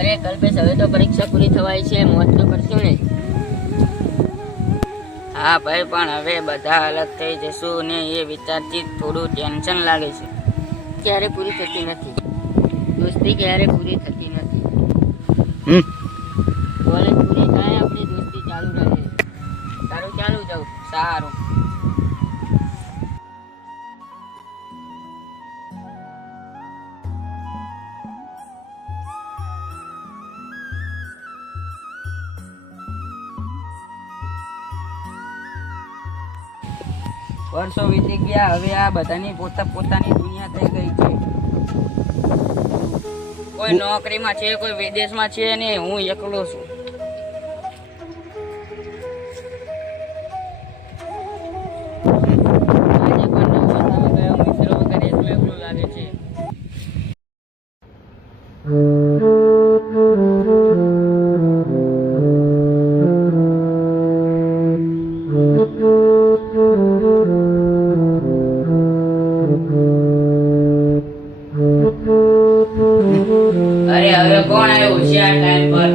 અરે કલ્પેશ, હવે તો પરીક્ષા પૂરી થવાય છે, મોજ તો કરશું ને? હા ભાઈ, પણ હવે બધા અલગ થઈ જશું ને એ વિચારથી થોડું ટેન્શન લાગે છે. ક્યારે પૂરી થતી નથી દોસ્તી, ક્યારે પૂરી થતી નથી. કોલેજ પૂરી થાય આપણી દોસ્તી ચાલુ રહે. તારું ચાલુ જાઉં. સારું. વર્ષો વીતી ગયા, હવે આ બધાની પોતાની દુનિયા થઈ ગઈ છે. કોઈ નોકરીમાં છે, કોઈ વિદેશમાં છે, ને હું એકલો છું. આજે પણ નવો સામે ગયો મિત્રો વગર એકલું એકલું લાગે છે. અરે હવે કોણ આવ્યું હોશિયાર ટાઈમ પર?